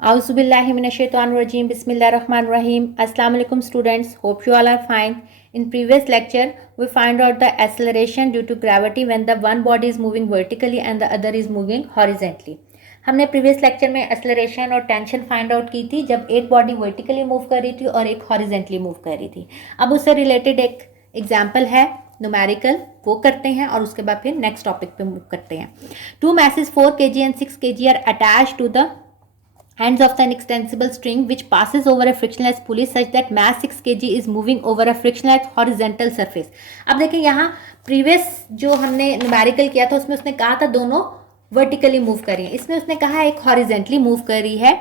Auzubillahiminash-shaytanir-rajim. Bismillahir-rahmanir-rahim. Assalamu alaikum students. Hope you all are fine. In previous lecture, we find out the acceleration due to gravity when the one body is moving vertically and the other is moving horizontally. हमने previous lecture में acceleration और tension find out की थी जब एक body vertically move कर रही थी और एक हॉरिजेंटली मूव कर रही थी. अब उससे रिलेटेड एक एग्जाम्पल है न्यूमेरिकल, वो करते हैं और उसके बाद फिर नेक्स्ट टॉपिक पे मूव करते हैं. 2 masses 4 kg and 6 kg are attached to the ends of an extensible string which passes over a frictionless pulley such that mass 6 kg is moving over a frictionless horizontal surface. अब देखें यहाँ previous जो हमने numerical किया था उसमें उसने कहा था दोनों वर्टिकली मूव कर रही है, इसमें उसने कहा एक हॉरिजेंटली मूव कर रही है.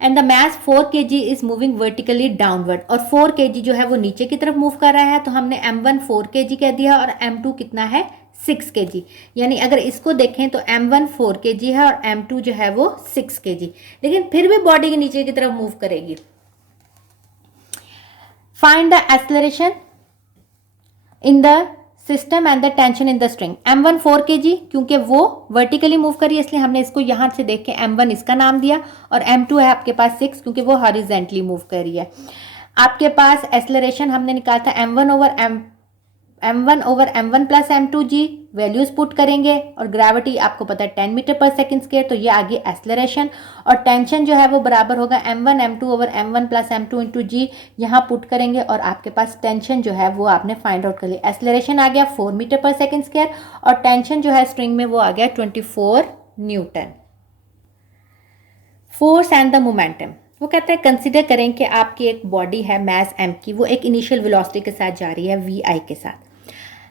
And the mass 4 kg is moving vertically downward, और 4 kg जो है वो नीचे की तरफ मूव कर रहा है, तो हमने m1 4 kg कह दिया और m2 कितना है 6 kg. यानी अगर इसको देखें तो m1 4 kg है और m2 जो है वो 6 kg, लेकिन फिर भी बॉडी के नीचे की तरफ मूव करेगी. Find the acceleration in the system and the tension in the string. m1 4 kg क्योंकि वो वर्टिकली मूव करी इसलिए हमने इसको यहाँ से देख के m1 इसका नाम दिया, और m2 है आपके पास 6 क्योंकि वो हॉरिजेंटली मूव कर रही है. आपके पास एक्सेलरेशन हमने निकाला था m1 over m1 plus m2g, values put करेंगे और ग्रेविटी आपको पता है 10 मीटर पर सेकेंड स्क्वायर, तो ये आ गई एक्सेलरेशन. और टेंशन जो है वो बराबर होगा m1 m2 over m1 plus m2 into जी, यहाँ पुट करेंगे और आपके पास टेंशन जो है वो आपने फाइंड आउट कर लिया. एक्सेलरेशन आ गया 4 मीटर पर सेकेंड स्क्वायर और टेंशन जो है स्ट्रिंग में वो आ गया 24 Newton. Force and the momentum, वो कहता है कंसिडर करें कि आपकी एक बॉडी है मैस m की, वो एक इनिशियल वेलोसिटी के साथ जा रही है vi के साथ.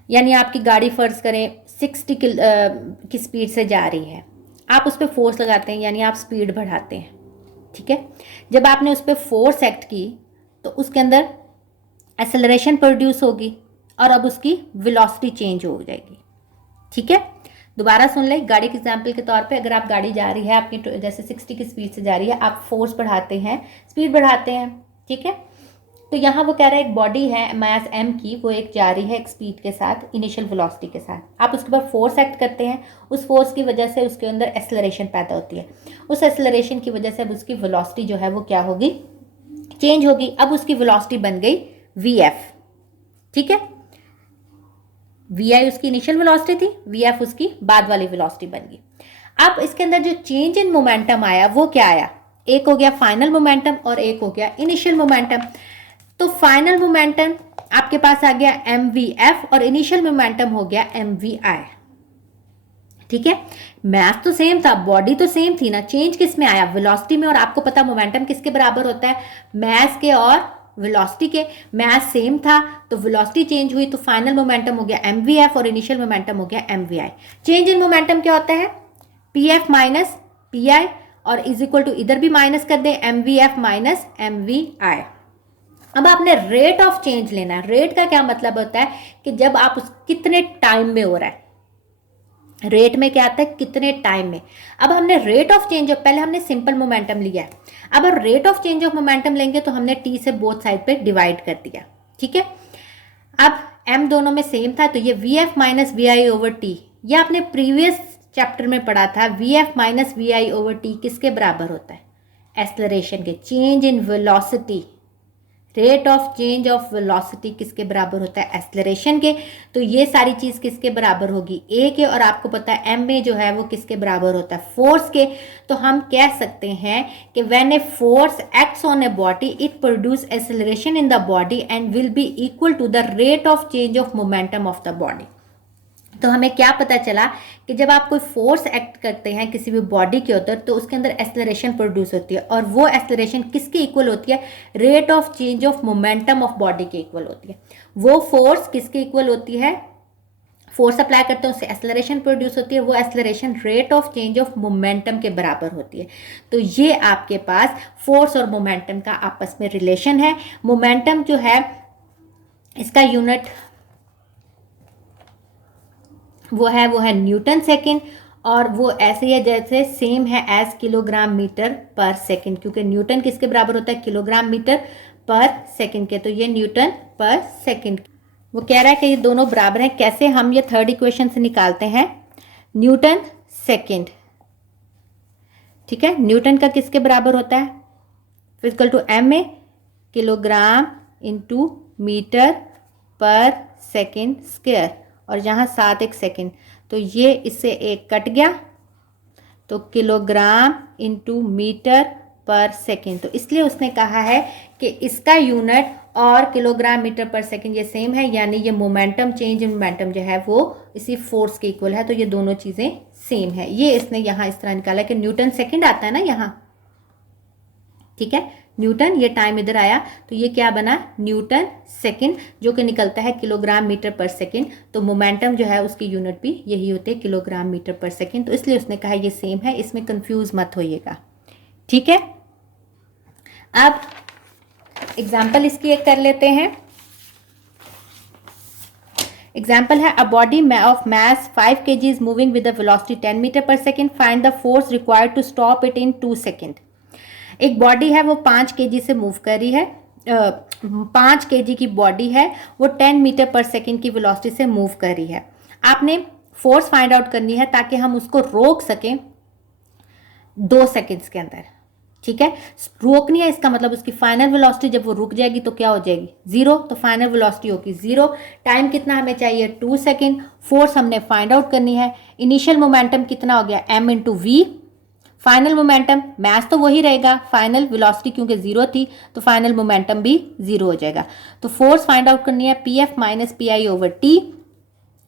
यानी आपकी गाड़ी फर्ज करें 60 की स्पीड से जा रही है, आप उस पर फोर्स लगाते हैं यानी आप स्पीड बढ़ाते हैं. ठीक है, जब आपने उस पर फोर्स एक्ट की तो उसके अंदर एक्सेलरेशन प्रोड्यूस होगी और अब उसकी वेलोसिटी चेंज हो जाएगी. ठीक है, दोबारा सुन लें. गाड़ी के एग्जाम्पल के तौर पे अगर आप गाड़ी जा रही है आपकी जैसे 60 की स्पीड से जा रही है, आप फोर्स बढ़ाते हैं, स्पीड बढ़ाते हैं. ठीक है, तो यहाँ वो कह रहा है एक बॉडी है मास m की, वो एक जा रही है एक स्पीड के साथ इनिशियल वेलोसिटी के साथ, आप उसके ऊपर फोर्स एक्ट करते हैं, उस फोर्स की वजह से उसके अंदर एक्सेलरेशन पैदा होती है, उस एक्सेलरेशन की वजह से अब उसकी वेलोसिटी जो है वो क्या होगी, चेंज होगी. अब उसकी वेलोसिटी बन गई vf. ठीक है, vi उसकी इनिशियल वेलोसिटी थी, vf उसकी बाद वाली वेलोसिटी बन गई. अब इसके अंदर जो चेंज इन मोमेंटम आया वो क्या आया, एक हो गया फाइनल मोमेंटम और एक हो गया इनिशियल मोमेंटम. तो फाइनल मोमेंटम आपके पास आ गया mvf और इनिशियल मोमेंटम हो गया mvi. ठीक है, मैथ तो सेम था, बॉडी तो सेम थी ना, चेंज किस में आया, वेलोसिटी में. और आपको पता मोमेंटम किसके बराबर होता है, मास के और वेलोसिटी के. मास सेम था तो वेलोसिटी चेंज हुई, तो फाइनल मोमेंटम हो गया mvf और इनिशियल मोमेंटम हो गया mvi. चेंज इन मोमेंटम क्या होता है, pf माइनस pi, और इज इक्वल टू इधर भी माइनस कर दें mvf माइनस mvi. अब आपने रेट ऑफ चेंज लेना है. रेट का क्या मतलब होता है कि जब आप उस कितने टाइम में हो रहा है, रेट में क्या आता है कितने टाइम में. अब हमने रेट ऑफ चेंज ऑफ, पहले हमने सिंपल मोमेंटम लिया है, अब rate of change of momentum लेंगे तो हमने टी से बोथ साइड पे डिवाइड कर दिया. ठीक है, अब m दोनों में सेम था तो ये vf minus vi over T, ये आपने प्रीवियस चैप्टर में पढ़ा था. vf minus vi over T किसके बराबर होता है, एक्सेलरेशन के. Change in velocity, rate of change of velocity किसके बराबर होता है, एक्सेलरेशन के. तो ये सारी चीज किसके बराबर होगी, ए के, और आपको पता है एम में जो है वो किसके बराबर होता है, फोर्स के. तो हम कह सकते हैं कि when a force acts on a body it produce acceleration in the body and will be equal to the rate of change of momentum of the body. तो हमें क्या पता चला कि जब आप कोई फोर्स एक्ट करते हैं किसी भी बॉडी के ऊपर तो उसके अंदर एक्सेलरेशन प्रोड्यूस होती है, और वो एक्सेलरेशन किसके इक्वल होती है, rate of change of momentum of body के इक्वल होती है. वो फोर्स किसके इक्वल होती है, फोर्स अप्लाई करते हैं उससे एक्सेलरेशन प्रोड्यूस होती है, वो acceleration rate of change of momentum के बराबर होती है. तो ये आपके पास फोर्स और मोमेंटम का आपस में रिलेशन है. मोमेंटम जो है इसका यूनिट वो है न्यूटन सेकेंड, और वो ऐसे ही है जैसे सेम है as kilogram metre per second, क्योंकि न्यूटन किसके बराबर होता है, किलोग्राम मीटर पर सेकेंड के. तो ये न्यूटन पर सेकेंड. वो कह रहा है कि ये दोनों बराबर हैं. कैसे, हम ये थर्ड इक्वेशन से निकालते हैं. न्यूटन सेकेंड ठीक है, न्यूटन का किसके बराबर होता है, फिजिकल टू एम में kilogram into metre per second square, और यहाँ 7 एक सेकेंड, तो ये इससे एक कट गया, तो kilogram into metre per second. तो इसलिए उसने कहा है कि इसका यूनिट और किलोग्राम मीटर पर सेकेंड ये सेम है, यानी ये मोमेंटम, चेंज इन मोमेंटम जो है वो इसी फोर्स के इक्वल है, तो ये दोनों चीज़ें सेम है। ये इसने यहाँ इस तरह निकाला कि न्यूटन सेकेंड आता है ना यहाँ, ठीक है, न्यूटन, ये टाइम इधर आया तो ये क्या बना, न्यूटन सेकेंड, जो कि निकलता है किलोग्राम मीटर पर सेकेंड। तो मोमेंटम जो है उसकी यूनिट भी यही होती है, किलोग्राम मीटर पर सेकेंड। तो इसलिए उसने कहा ये सेम है, इसमें कंफ्यूज मत होइएगा, ठीक है। अब एग्जाम्पल इसकी एक कर लेते हैं। एग्जाम्पल है, a body of mass 5 kg is moving with the velocity 10 metre per second, find the force required to stop it in 2 second. एक बॉडी है वो 5 kg से मूव कर रही है, 5 kg की बॉडी है, वो 10 मीटर पर सेकेंड की वेलोसिटी से मूव कर रही है। आपने फोर्स फाइंड आउट करनी है ताकि हम उसको रोक सकें 2 सेकेंड्स के अंदर, ठीक है। रोकनी है इसका मतलब उसकी फाइनल वेलोसिटी जब वो रुक जाएगी तो क्या हो जाएगी, 0, तो फाइनल वेलोसिटी होगी 0। टाइम कितना हमें चाहिए, 2 सेकेंड। फोर्स हमने फाइंड आउट करनी है, इनिशियल मोमेंटम कितना हो गया, m into v. Final momentum, math तो वही रहेगा, फाइनल वेलोसिटी क्योंकि 0 थी तो फाइनल मोमेंटम भी 0 हो जाएगा। तो फोर्स फाइंड आउट करनी है, P F minus P I over T,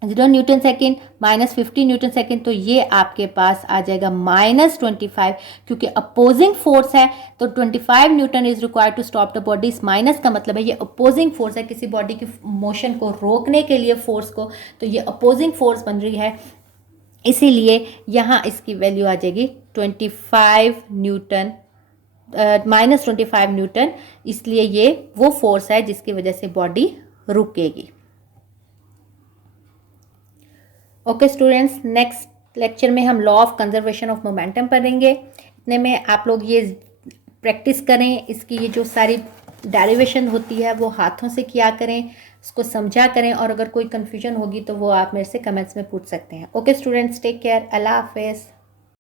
0 Newton second minus 50 Newton second, तो ये आपके पास आ जाएगा -25, क्योंकि अपोजिंग फोर्स है तो 25 newton is required to stop the body. इस माइनस का मतलब है ये अपोजिंग फोर्स है, किसी बॉडी की मोशन को रोकने के लिए फोर्स को, तो ये अपोजिंग फोर्स बन रही है, इसीलिए यहाँ इसकी वैल्यू आ जाएगी 25 न्यूटन, -25 न्यूटन। इसलिए ये वो फोर्स है जिसकी वजह से बॉडी रुकेगी। ओके स्टूडेंट्स, नेक्स्ट लेक्चर में हम law of conservation of momentum पढ़ेंगे। इतने में आप लोग ये प्रैक्टिस करें, इसकी ये जो सारी डेरिवेशन होती है वो हाथों से किया करें, उसको समझा करें, और अगर कोई कन्फ्यूजन होगी तो वो आप मेरे से कमेंट्स में पूछ सकते हैं। ओके स्टूडेंट्स, टेक केयर, अल्लाह हाफिज़।